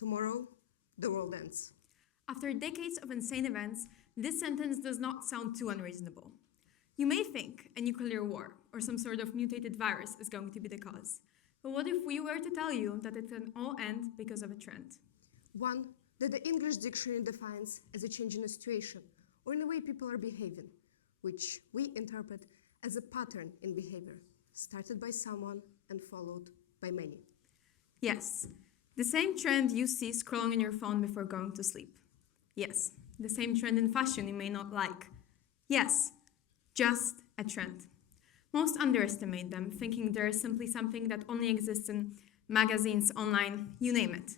Tomorrow, the world ends. After decades of insane events, this sentence does not sound too unreasonable. You may think a nuclear war or some sort of mutated virus is going to be the cause. But what if we were to tell you that it can all end because of a trend? One that the English dictionary defines as a change in a situation or in the way people are behaving, which we interpret as a pattern in behavior, started by someone and followed by many. Yes, the same trend you see scrolling on your phone before going to sleep. Yes, the same trend in fashion you may not like. Yes, just a trend. Most underestimate them, thinking they're simply something that only exists in magazines, online, you name it.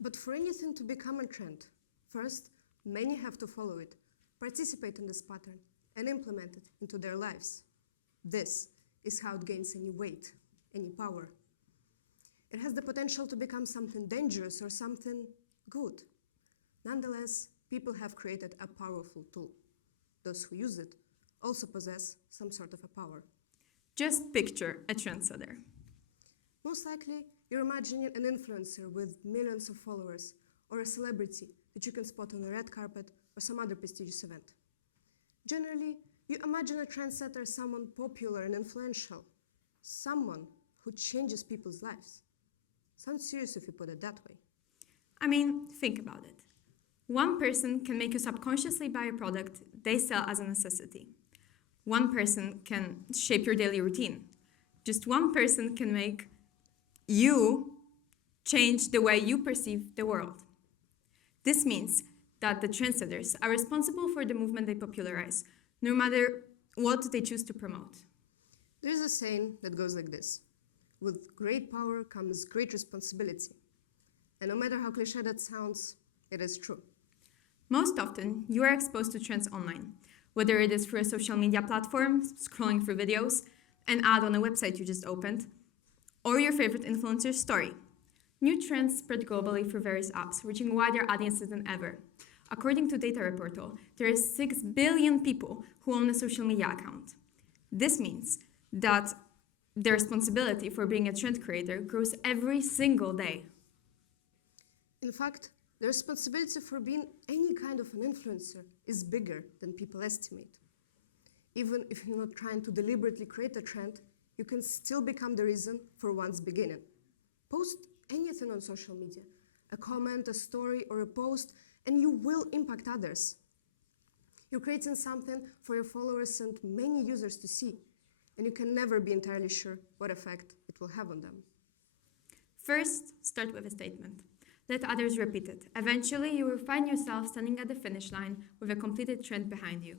But for anything to become a trend, first, many have to follow it, participate in this pattern, and implement it into their lives. This is how it gains any weight, any power. It has the potential to become something dangerous or something good. Nonetheless, people have created a powerful tool. Those who use it also possess some sort of a power. Just picture a trendsetter. Most likely, you're imagining an influencer with millions of followers or a celebrity that you can spot on a red carpet or some other prestigious event. Generally, you imagine a trendsetter as someone popular and influential, someone who changes people's lives. Sounds serious if you put it that way. I mean, think about it. One person can make you subconsciously buy a product they sell as a necessity. One person can shape your daily routine. Just one person can make you change the way you perceive the world. This means that the trendsetters are responsible for the movement they popularize, no matter what they choose to promote. There's a saying that goes like this: with great power comes great responsibility. And no matter how cliché that sounds, it is true. Most often, you are exposed to trends online, whether it is through a social media platform, scrolling through videos, an ad on a website you just opened, or your favorite influencer's story. New trends spread globally through various apps, reaching wider audiences than ever. According to Data Reportal, there are 6 billion people who own a social media account. This means that the responsibility for being a trend creator grows every single day. In fact, the responsibility for being any kind of an influencer is bigger than people estimate. Even if you're not trying to deliberately create a trend, you can still become the reason for one's beginning. Post anything on social media, a comment, a story, or a post, and you will impact others. You're creating something for your followers and many users to see, and you can never be entirely sure what effect it will have on them. First, start with a statement. Let others repeat it. Eventually, you will find yourself standing at the finish line with a completed trend behind you.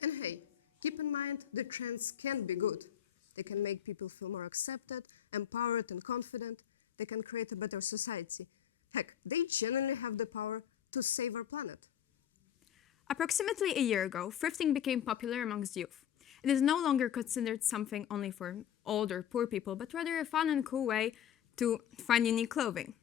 And hey, keep in mind that trends can be good. They can make people feel more accepted, empowered, and confident. They can create a better society. Heck, they genuinely have the power to save our planet. Approximately a year ago, thrifting became popular amongst youth. It is no longer considered something only for old or poor people, but rather a fun and cool way to find unique clothing.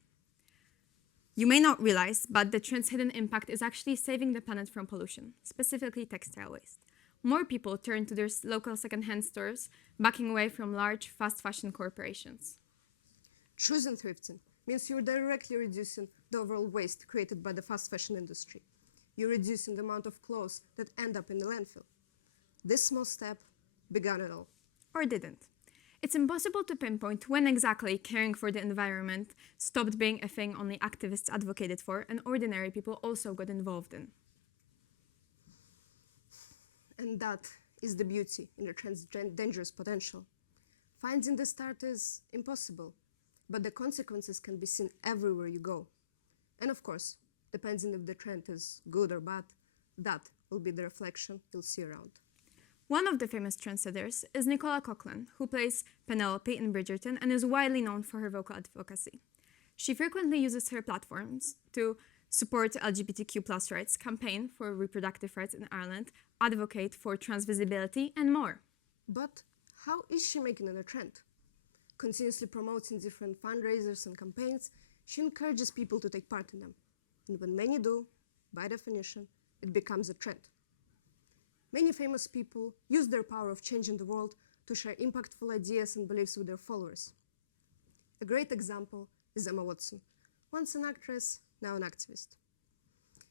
You may not realize, but the trend's hidden impact is actually saving the planet from pollution, specifically textile waste. More people turn to their local second-hand stores, backing away from large, fast fashion corporations. Choosing thrifting means you're directly reducing the overall waste created by the fast fashion industry. You're reducing the amount of clothes that end up in the landfill. This small step began it all. Or didn't. It's impossible to pinpoint when exactly caring for the environment stopped being a thing only activists advocated for and ordinary people also got involved in. And that is the beauty in the trend's dangerous potential. Finding the start is impossible, but the consequences can be seen everywhere you go. And of course, depending if the trend is good or bad, that will be the reflection you'll see around. One of the famous trendsetters is Nicola Coughlan, who plays Penelope in Bridgerton and is widely known for her vocal advocacy. She frequently uses her platforms to support LGBTQ+ rights, campaign for reproductive rights in Ireland, advocate for trans visibility, and more. But how is she making it a trend? Continuously promoting different fundraisers and campaigns, she encourages people to take part in them. And when many do, by definition, it becomes a trend. Many famous people use their power of changing the world to share impactful ideas and beliefs with their followers. A great example is Emma Watson, once an actress, now an activist.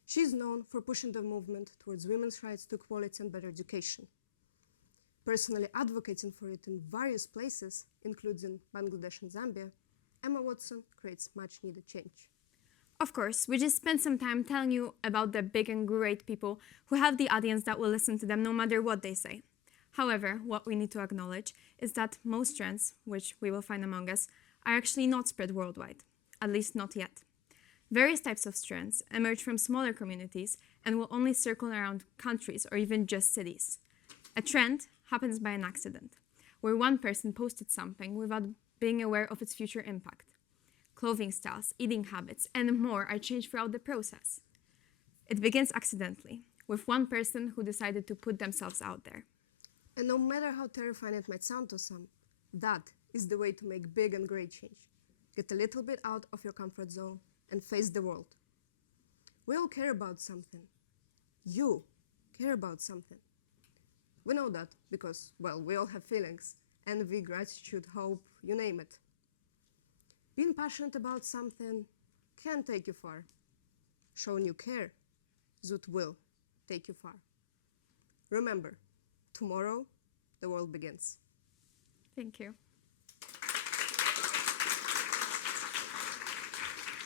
She's known for pushing the movement towards women's rights to equality and better education, personally advocating for it in various places, including Bangladesh and Zambia. Emma Watson creates much-needed change. Of course, we just spent some time telling you about the big and great people who have the audience that will listen to them no matter what they say. However, what we need to acknowledge is that most trends, which we will find among us, are actually not spread worldwide, at least not yet. Various types of trends emerge from smaller communities and will only circle around countries or even just cities. A trend happens by an accident, where one person posted something without being aware of its future impact. Clothing styles, eating habits, and more are changed throughout the process. It begins accidentally, with one person who decided to put themselves out there. And no matter how terrifying it might sound to some, that is the way to make big and great change. Get a little bit out of your comfort zone and face the world. We all care about something. You care about something. We know that because, well, we all have feelings, envy, gratitude, hope, you name it. Being passionate about something can take you far. Showing you care is what will take you far. Remember, tomorrow the world begins. Thank you.